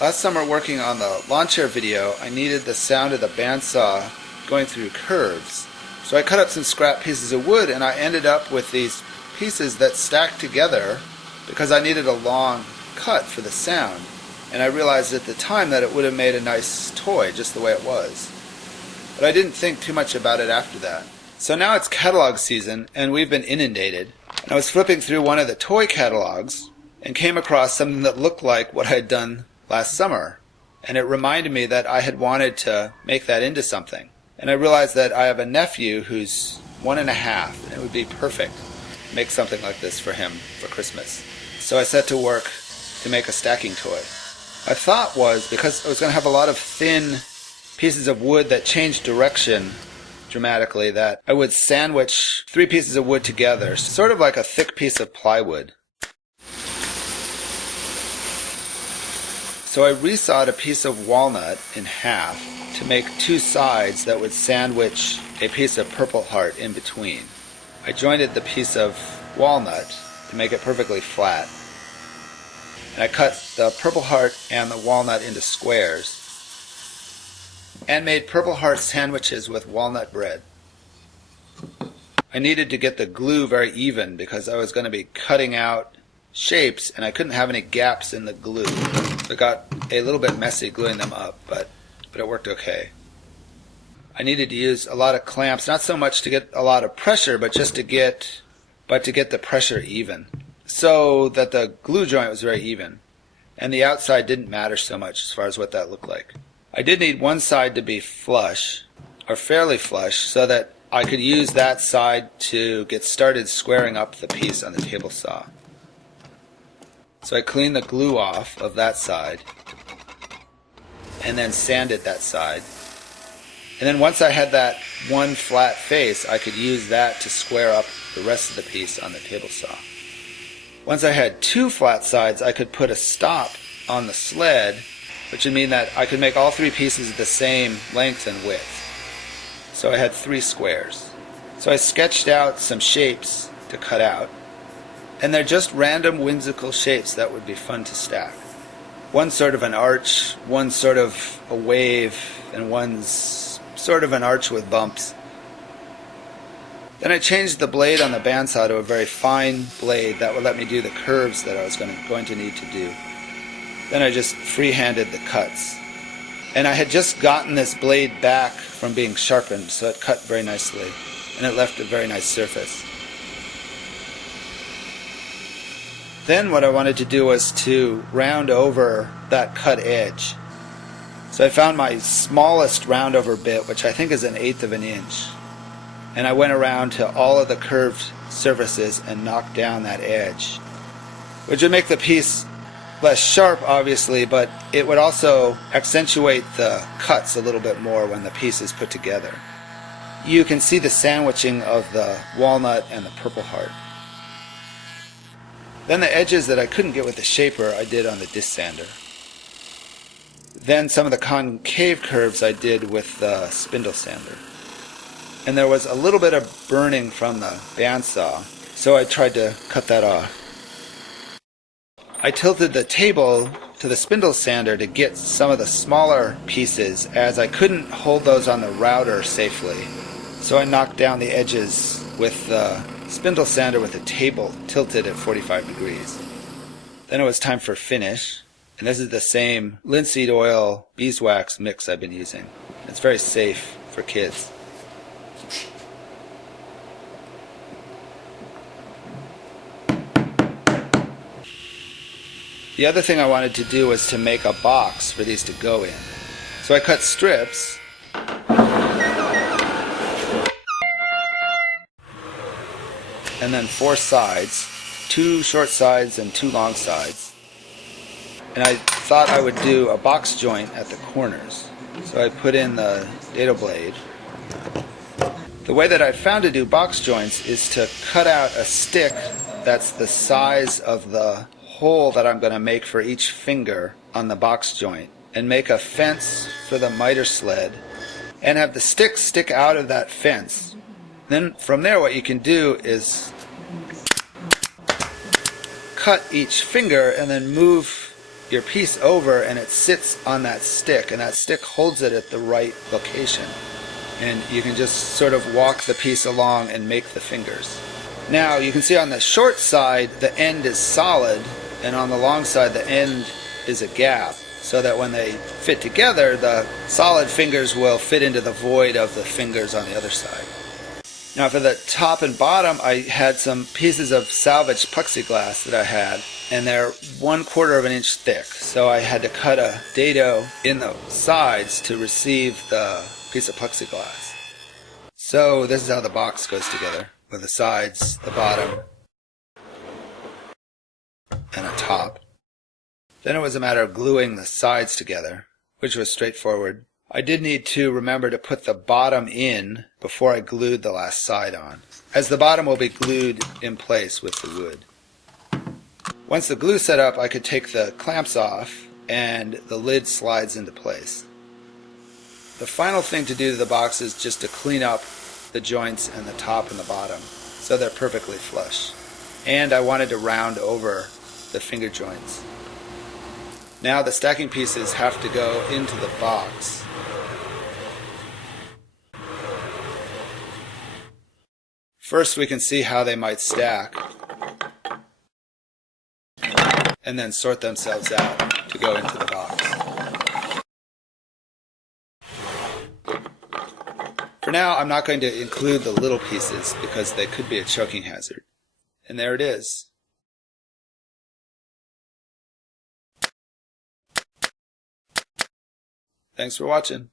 Last summer working on the lawn chair video, I needed the sound of the bandsaw going through curves. So I cut up some scrap pieces of wood and I ended up with these pieces that stacked together because I needed a long cut for the sound. And I realized at the time that it would have made a nice toy just the way it was. But I didn't think too much about it after that. So now it's catalog season and we've been inundated. And I was flipping through one of the toy catalogs and came across something that looked like what I had done last summer. And it reminded me that I had wanted to make that into something. And I realized that I have a nephew who's 1.5, and it would be perfect to make something like this for him for Christmas. So I set to work to make a stacking toy. My thought was, because I was going to have a lot of thin pieces of wood that changed direction dramatically, that I would sandwich 3 pieces of wood together, sort of like a thick piece of plywood. So I resawed a piece of walnut in half to make 2 sides that would sandwich a piece of Purple Heart in between. I jointed the piece of walnut to make it perfectly flat. And I cut the Purple Heart and the walnut into squares and made Purple Heart sandwiches with walnut bread. I needed to get the glue very even because I was going to be cutting out shapes and I couldn't have any gaps in the glue. It got a little bit messy gluing them up, but it worked okay. I needed to use a lot of clamps, not so much to get a lot of pressure, but to get the pressure even, so that the glue joint was very even, and the outside didn't matter so much as far as what that looked like. I did need one side to be flush, or fairly flush, so that I could use that side to get started squaring up the piece on the table saw. So I cleaned the glue off of that side and then sanded that side. And then once I had that one flat face, I could use that to square up the rest of the piece on the table saw. Once I had 2 flat sides, I could put a stop on the sled, which would mean that I could make all 3 pieces the same length and width. So I had 3 squares. So I sketched out some shapes to cut out. And they're just random whimsical shapes that would be fun to stack. One sort of an arch, one sort of a wave, and one's sort of an arch with bumps. Then I changed the blade on the bandsaw to a very fine blade that would let me do the curves that I was going to need to do. Then I just free-handed the cuts. And I had just gotten this blade back from being sharpened, so it cut very nicely, and it left a very nice surface. Then what I wanted to do was to round over that cut edge. So I found my smallest round over bit, which I think is 1/8 of an inch. And I went around to all of the curved surfaces and knocked down that edge, which would make the piece less sharp, obviously, but it would also accentuate the cuts a little bit more when the piece is put together. You can see the sandwiching of the walnut and the Purple Heart. Then the edges that I couldn't get with the shaper, I did on the disc sander. Then some of the concave curves I did with the spindle sander. And there was a little bit of burning from the bandsaw, so I tried to cut that off. I tilted the table to the spindle sander to get some of the smaller pieces, as I couldn't hold those on the router safely. So I knocked down the edges with the spindle sander with the table tilted at 45 degrees. Then it was time for finish, and this is the same linseed oil beeswax mix I've been using. It's very safe for kids. The other thing I wanted to do was to make a box for these to go in. So I cut strips and then 4 sides, 2 short sides and 2 long sides. And I thought I would do a box joint at the corners. So I put in the dado blade. The way that I found to do box joints is to cut out a stick that's the size of the hole that I'm going to make for each finger on the box joint, and make a fence for the miter sled and have the stick stick out of that fence. Then from there what you can do is cut each finger and then move your piece over and it sits on that stick, and that stick holds it at the right location. And you can just sort of walk the piece along and make the fingers. Now you can see on the short side the end is solid, and on the long side the end is a gap, so that when they fit together the solid fingers will fit into the void of the fingers on the other side. Now for the top and bottom, I had some pieces of salvaged plexiglass that I had, and they're 1/4 of an inch thick, so I had to cut a dado in the sides to receive the piece of plexiglass. So this is how the box goes together, with the sides, the bottom, and a top. Then it was a matter of gluing the sides together, which was straightforward. I did need to remember to put the bottom in before I glued the last side on, as the bottom will be glued in place with the wood. Once the glue set up, I could take the clamps off and the lid slides into place. The final thing to do to the box is just to clean up the joints and the top and the bottom so they're perfectly flush. And I wanted to round over the finger joints. Now the stacking pieces have to go into the box. First we can see how they might stack, and then sort themselves out to go into the box. For now, I'm not going to include the little pieces because they could be a choking hazard. And there it is. Thanks for watching.